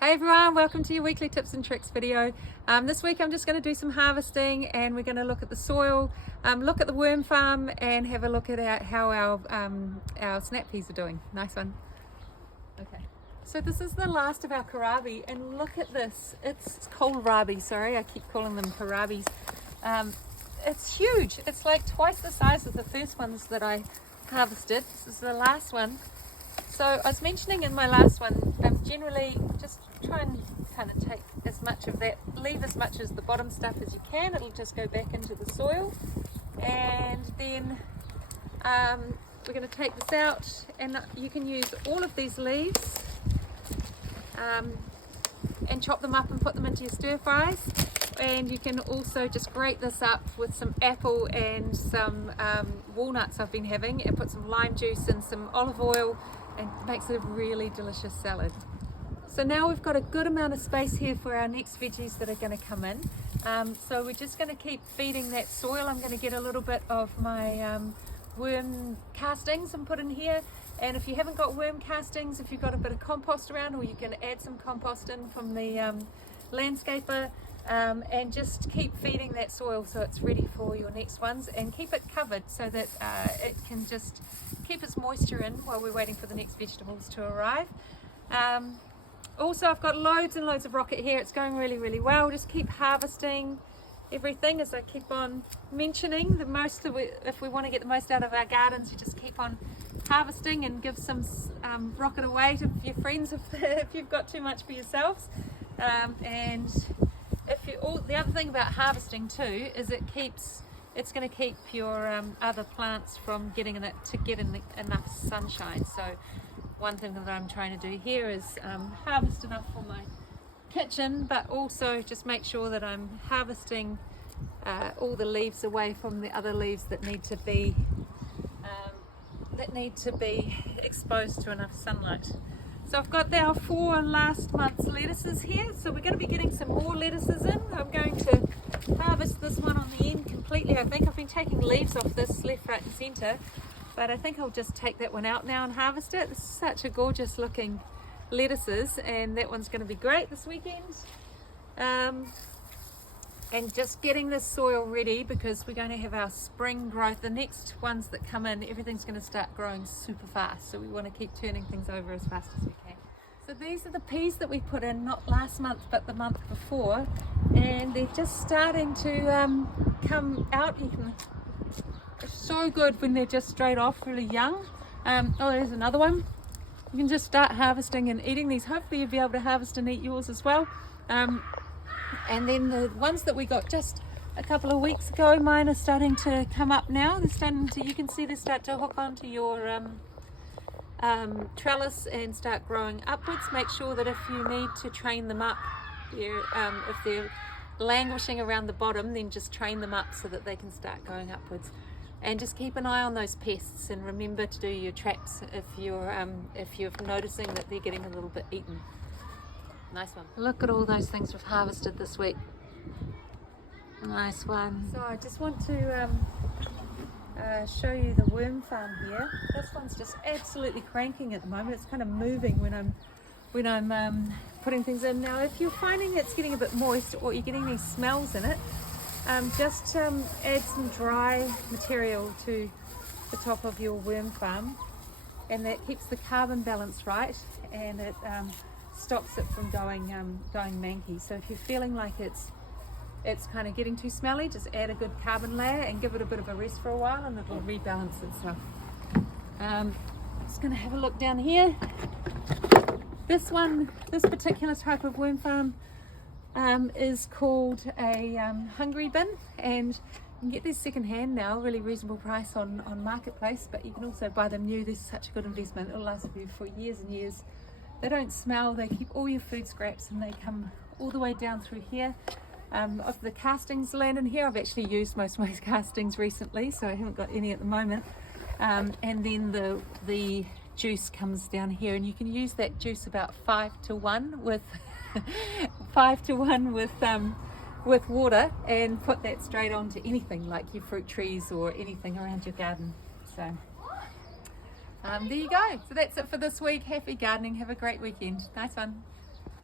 Hey everyone, welcome to your weekly tips and tricks video. This week I'm just going to do some harvesting and we're going to look at the soil, look at the worm farm and have a look at how our snap peas are doing. Nice one. Okay, so this is the last of our kohlrabi and look at this. It's kohlrabi, sorry, I keep calling them kohlrabis. It's huge. It's like twice the size of the first ones that I harvested. This is the last one. So I was mentioning in my last one, generally just try and kind of take as much of that, leave as much as the bottom stuff as you can. It'll just go back into the soil. And then we're going to take this out and you can use all of these leaves and chop them up and put them into your stir fries. And you can also just grate this up with some apple and some walnuts I've been having, and put some lime juice and some olive oil, and it makes it a really delicious salad. So now we've got a good amount of space here for our next veggies that are going to come in. So we're just going to keep feeding that soil. I'm going to get a little bit of my worm castings and put in here. And if you haven't got worm castings, if you've got a bit of compost around, or you can add some compost in from the landscaper, and just keep feeding that soil so it's ready for your next ones, and keep it covered so that it can just keep its moisture in while we're waiting for the next vegetables to arrive. Also, I've got loads and loads of rocket here. It's going really well. Just keep harvesting everything, as I keep on mentioning. If we want to get the most out of our gardens, you just keep on harvesting and give some rocket away to your friends if you've got too much for yourselves. And the other thing about harvesting too is it's going to keep your other plants from getting enough sunshine. So one thing that I'm trying to do here is harvest enough for my kitchen, but also just make sure that I'm harvesting all the leaves away from the other leaves that need to be exposed to enough sunlight. So I've got our 4 last month's lettuces here, so we're going to be getting some more lettuces in. I'm going to harvest this one on the end completely. I think I've been taking leaves off this left, right and centre, but I think I'll just take that one out now and harvest it. This is such a gorgeous looking lettuces, and that one's going to be great this weekend. And just getting this soil ready, because we're going to have our spring growth. The next ones that come in, everything's going to start growing super fast, so we want to keep turning things over as fast as we can. So these are the peas that we put in, not last month but the month before, and they're just starting to come out. It's so good when they're just straight off, really young. Oh, there's another one. You can just start harvesting and eating these. Hopefully you'll be able to harvest and eat yours as well. And then the ones that we got just a couple of weeks ago, mine are starting to come up now. They're starting to, you can see they start to hook onto your trellis and start growing upwards. Make sure that if you need to train them up, if they're languishing around the bottom, then just train them up so that they can start going upwards. And just keep an eye on those pests, and remember to do your traps if you're noticing that they're getting a little bit eaten. Nice one. Look at all those things we've harvested this week. Nice one. So I just want to show you the worm farm here. This one's just absolutely cranking at the moment. It's kind of moving when I'm putting things in. Now, if you're finding it's getting a bit moist, or you're getting these smells in it, just add some dry material to the top of your worm farm, and that keeps the carbon balance right, and it stops it from going manky. So if you're feeling like it's kind of getting too smelly, just add a good carbon layer and give it a bit of a rest for a while, and it'll rebalance itself. Just going to have a look down here. This particular type of worm farm is called a hungry bin, and you can get these second hand now, really reasonable price on Marketplace, but you can also buy them new. They're such a good investment. It'll last you for years and years. They don't smell, they keep all your food scraps, and they come all the way down through here. Of the castings land in here, I've actually used most of my castings recently, so I haven't got any at the moment. And then the juice comes down here, and you can use that juice about 5 to 1 with 5 to 1 with water, and put that straight onto anything like your fruit trees or anything around your garden. So there you go. So that's it for this week. Happy gardening. Have a great weekend. Nice one.